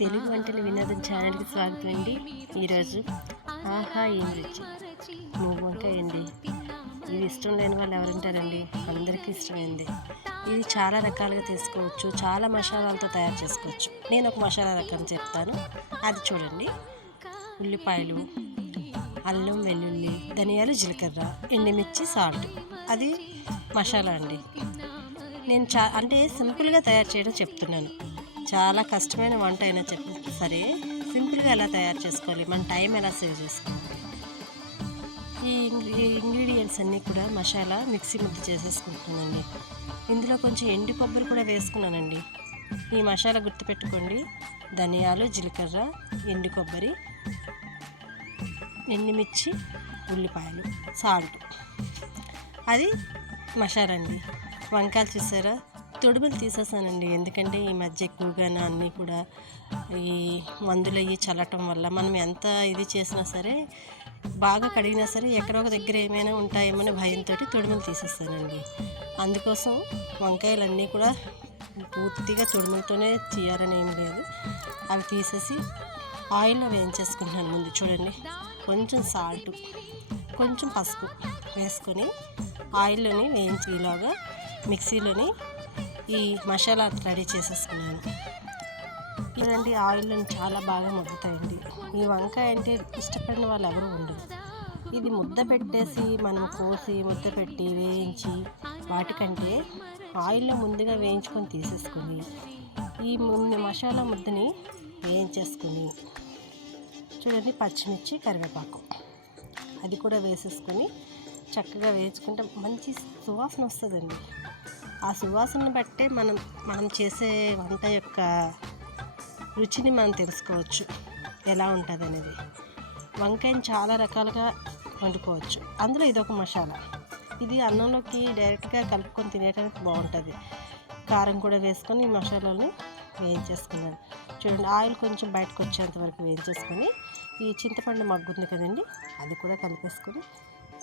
తెలుగు వంటల వినోదం ఛానల్కి స్వాగతం అండి. ఈరోజు ఆహా ఏం రుచి మూగు వంకాయ అండి. ఇది ఇష్టం లేని వాళ్ళు ఎవరుంటారండి? అందరికీ ఇష్టమైంది. ఇది చాలా రకాలుగా తీసుకోవచ్చు, చాలా మసాలాలతో తయారు చేసుకోవచ్చు. నేను ఒక మసాలా రకం చెప్తాను, అది చూడండి. ఉల్లిపాయలు, అల్లం, వెల్లుల్లి, ధనియాలు, జీలకర్ర, ఎండుమిర్చి, సాల్ట్, అది మసాలా అండి. నేను అంటే సింపుల్గా తయారు చేయడం చెప్తున్నాను. చాలా కష్టమైన వంట అయినా చెప్పి సరే సింపుల్గా ఎలా తయారు చేసుకోవాలి, మన టైం ఎలా సేవ్ చేసుకోవాలి. ఈ ఇంగ్రీడియంట్స్ అన్నీ కూడా మసాలా మిక్సీ ముద్ద చేసేసుకుంటున్నానండి. ఇందులో కొంచెం ఎండు కొబ్బరి కూడా వేసుకున్నానండి. ఈ మసాలా గుర్తుపెట్టుకోండి: ధనియాలు, జీలకర్ర, ఎండు కొబ్బరి, ఎండుమిర్చి, ఉల్లిపాయలు, సాల్ట్, అది మసాలా అండి. వంకాయలు చూసారా, తొడుములు తీసేసానండి. ఎందుకంటే ఈ మధ్య ఎక్కువగా అన్నీ కూడా ఈ మందులు అయ్యి చల్లటం వల్ల మనం ఎంత ఇది చేసినా సరే, బాగా కడిగినా సరే ఎక్కడో ఒక దగ్గర ఏమైనా ఉంటాయేమో భయంతో తొడుములు తీసేస్తానండి. అందుకోసం వంకాయలన్నీ కూడా పూర్తిగా తొడుములతోనే తీయాలని ఏం లేదు. అవి తీసేసి ఆయిల్లో వేయించేసుకుంటున్నాను. ముందు చూడండి, కొంచెం సాల్ట్, కొంచెం పసుపు వేసుకొని ఆయిల్లోని వేయించి ఇలాగా మిక్సీలోని ఈ మసాలా రెడీ చేసేసుకున్నాను. ఇలాంటి ఆయిల్లో చాలా బాగా మగ్గుతాయండి. ఈ వంకాయ అంటే ఇష్టపడిన వాళ్ళు ఎవరు ఉండరు. ఇది ముద్ద పెట్టేసి మనం కోసి ముద్ద పెట్టి వేయించి వాటికంటే ఆయిల్లో ముందుగా వేయించుకొని తీసేసుకొని ఈ మసాలా ముద్దని వేయించేసుకొని చూడండి, పచ్చిమిర్చి, కరివేపాకు అది కూడా వేసేసుకొని చక్కగా వేయించుకుంటే మంచి సువాసన వస్తుందండి. ఆ సువాసనను బట్టే మనం చేసే వంట యొక్క రుచిని మనం తెలుసుకోవచ్చు ఎలా ఉంటుంది అనేది. వంకాయని చాలా రకాలుగా వండుకోవచ్చు. అందులో ఇదొక మసాలా. ఇది అన్నంలోకి డైరెక్ట్గా కలుపుకొని తినేయడానికి బాగుంటుంది. కారం కూడా వేసుకొని ఈ మసాలాని వేయించేసుకున్నాను. చూడండి, ఆయిల్ కొంచెం బయటకు వచ్చేంత వరకు వేయించేసుకొని ఈ చింతపండు మగ్గుంది కదండి, అది కూడా కలిపేసుకొని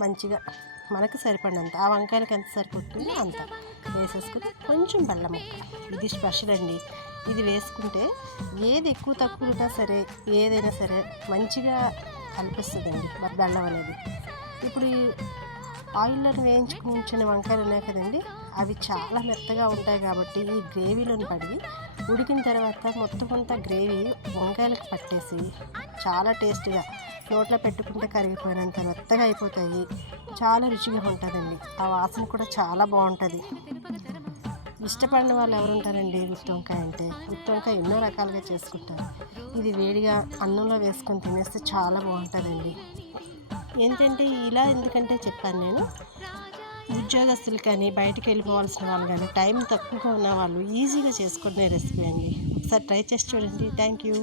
మంచిగా మనకు సరిపడినంత, ఆ వంకాయలకి ఎంత సరిపోతుందో అంత వేసేసుకొని కొంచెం బెల్లం ముక్క, ఇది స్పెషల్ అండి. ఇది వేసుకుంటే ఏది ఎక్కువ తక్కువ ఉన్నా సరే, ఏదైనా సరే మంచిగా కనిపిస్తుందండి బెల్లం అనేది. ఇప్పుడు ఈ ఆయిల్లో వేయించుకుని ఉంచిన వంకాయలు ఉన్నాయి కదండి, అవి చాలా మెత్తగా ఉంటాయి కాబట్టి ఈ గ్రేవీలోని పడి ఉడికిన తర్వాత మొత్తం అంతా గ్రేవీ వంకాయలకు పట్టేసి చాలా టేస్ట్గా నోట్లో పెట్టుకుంటే కరిగిపోయినంత మెత్తగా అయిపోతాయి. చాలా రుచిగా ఉంటుందండి. ఆ వాసన కూడా చాలా బాగుంటుంది. ఇష్టపడిన వాళ్ళు ఎవరు ఉంటారండి? గుత్తి వంకాయ అంటే గుత్తి వంకాయ ఎన్నో రకాలుగా చేసుకుంటారు. ఇది వేడిగా అన్నంలో వేసుకొని తినేస్తే చాలా బాగుంటుందండి. ఏంటంటే ఇలా ఎందుకంటే చెప్పాను నేను, ఉద్యోగస్తులు కానీ బయటికి వెళ్ళిపోవాల్సిన వాళ్ళు కానీ టైం తక్కువగా ఉన్న వాళ్ళు ఈజీగా చేసుకునే రెసిపీ అండి. ఒకసారి ట్రై చేసి చూడండి. Thank you.